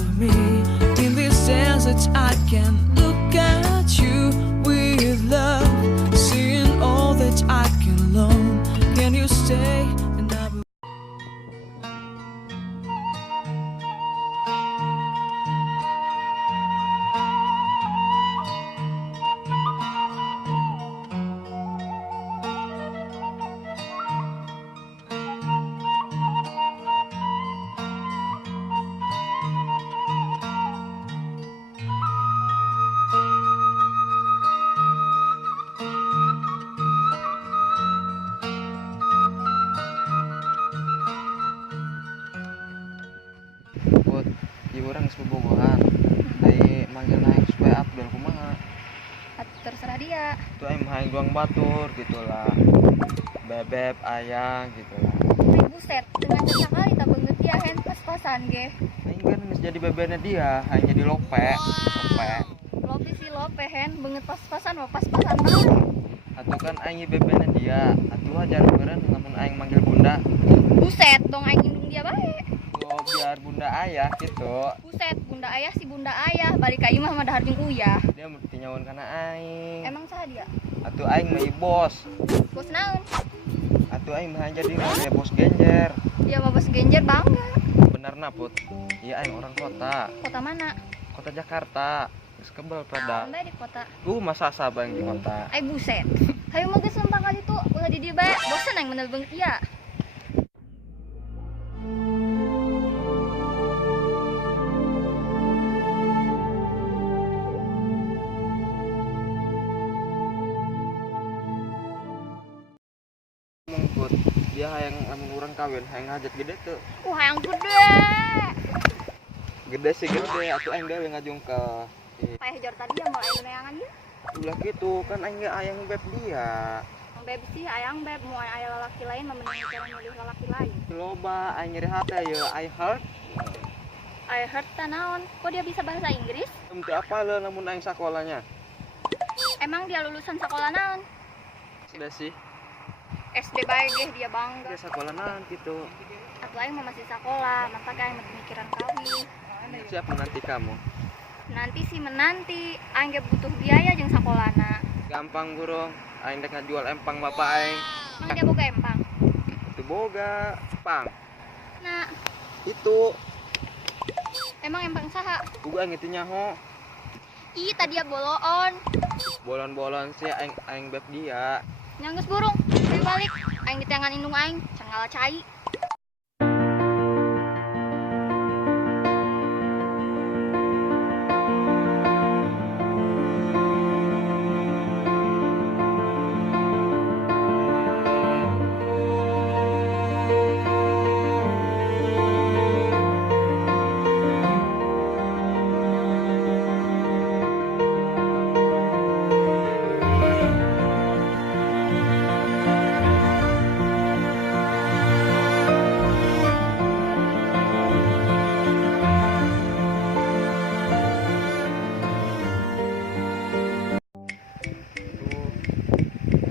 of me. In this desert I can look at you with love, seeing all that I can learn. Can you stay? And I will. Buat di orang sebogohan ai manggil naik supaya Abdul kumaha Terserah dia. tuh ai mah doang batur gitulah bebek ayah gitulah Ay buset, dengan sekali tak banget dia hen pas-pasan ge. aing kan geus jadi bebeknya dia hanya di lope Lopi si lope hen banget pas-pasan mah pas-pasan banget. atuh kan aing bebeknya dia atuh aja beureun lamun aing manggil bunda Buset, dong aing indung dia bae. oh biar bunda ayah gitu Buset, bunda ayah si bunda ayah balik ka imah mah dahar jeung uyah. dia mesti nyawan kana aing Emang saha dia? atuh aing mah ieu bos Bos naon? atuh aing mah jadi namanya bos genjer Dia mah bos genjer bangga. benerna put iya aing orang kota Kota mana? kota Jakarta geus kebal pada Sampai di kota. masa sabang di kota Ay buset. Hayu mah geus lempang kali tuh ulah di dieu bae. Bosan aing bener banget ieu. mengkut dia hayang lamun urang kawin hayang ngajak gede tuh Yang gede. gede sih gede atuh aing gawe ngajung ke Payah jor tadi ya mau aing neangan ieu. ulah gitu kan aing ge hayang beb dia Yang beb sih ayang beb mau aya lalaki lain mah mending cara milih lalaki lain. loba aing nyeri hate ya I heart I heard tanaon. Kok dia bisa bahasa Inggris? teu apa le lamun aing sakolanya Emang dia lulusan sekolah naon? sudah sih SD bae geh dia bangga. dia sakola naon gitu Atuh aing mah masih sekolah, masa aing mah pemikiran kawin. siap menanti kamu Nanti sih menanti, aing ge butuh biaya jeung sakolana. gampang burung aing dek ngajual empang bapak aing Emang dia boga empang. itu boga pang Nah, itu emang empang saha? boga aing itu nyaho Ih, tadi dia boloon. bolon-bolon sih aing beb dia Nyanggeus burung, ayo balik. Aing di tangan indung aing, can ngalacai.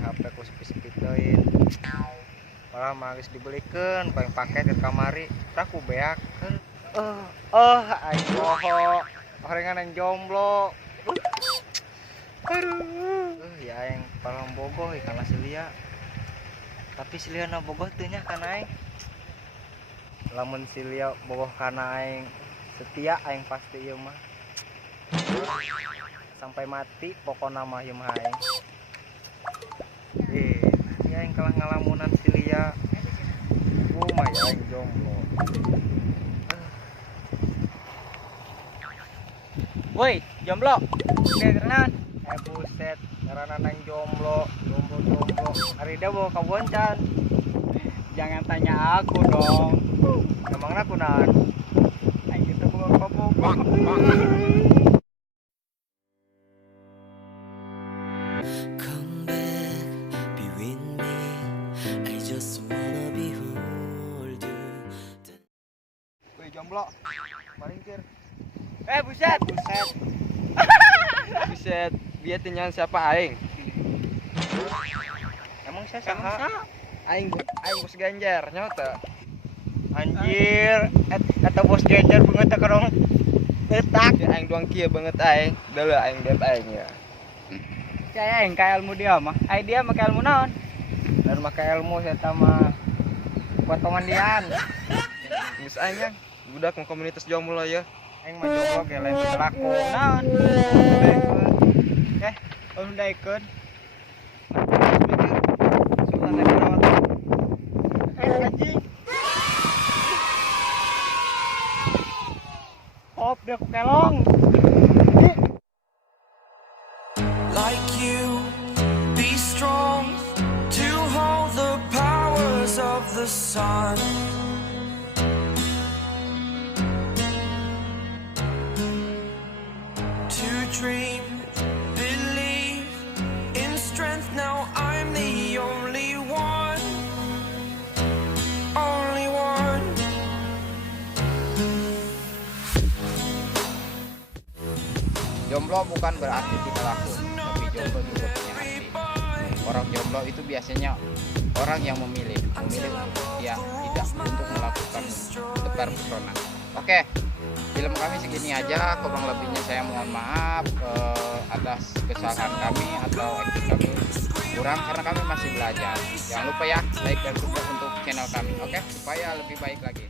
HP ku sepi-sepi teuing malah magis dibelikeun paling paket ke kamari tah ku beakeun aing poho orengan yang jomblo aduh ya aing palang bogoh kana Silia tapi Silia na bogoh teu nya kana aing lamun Silia bogoh kana aing setia aing pasti ieu mah sampai mati pokona mah ieu mah aing ya yang kalah ngalamunan Silia mah ya yang jomblo woi jomblo kenalan buset karena nang jomblo hari dia bawa ke boncan jangan tanya aku dong emangnya aku nan aing gitu bawa kamu Come back, be with me. I just wanna behold you. woi jomblo maringkir buset buset dia tinggal siapa aing emang saya saha aing bos ganjar nyaho teu anjir eta bos ganjar banget ka dong enak. Aing doang kia banget aing. Dulu aing beb aing ya. Saya aing ka ilmu dia mah. Ai dia make ilmu naon? Dan make ilmu saya mah buat pemandian. Geus aing yang budak mau komunitas jomblo ya. Aing mah jomblo ge lain berlaku. Naon? Udah ikut. Sultan lagi rawat. Anjing. Hop dia kelong. Like you, be strong to hold the powers of the sun. To dream, believe in strength. Now I'm the only one, only one. Jomblo bukan berarti kita laku, tapi jomblo juga punya arti. Orang jomblo itu biasanya orang yang memilih untuk ya tidak untuk melakukan tebar pesona. Oke, film kami segini aja. Kurang lebihnya saya mohon maaf atas kesalahan kami atau acting kami kurang karena kami masih belajar. Jangan lupa ya like dan subscribe untuk channel kami, oke? Supaya lebih baik lagi.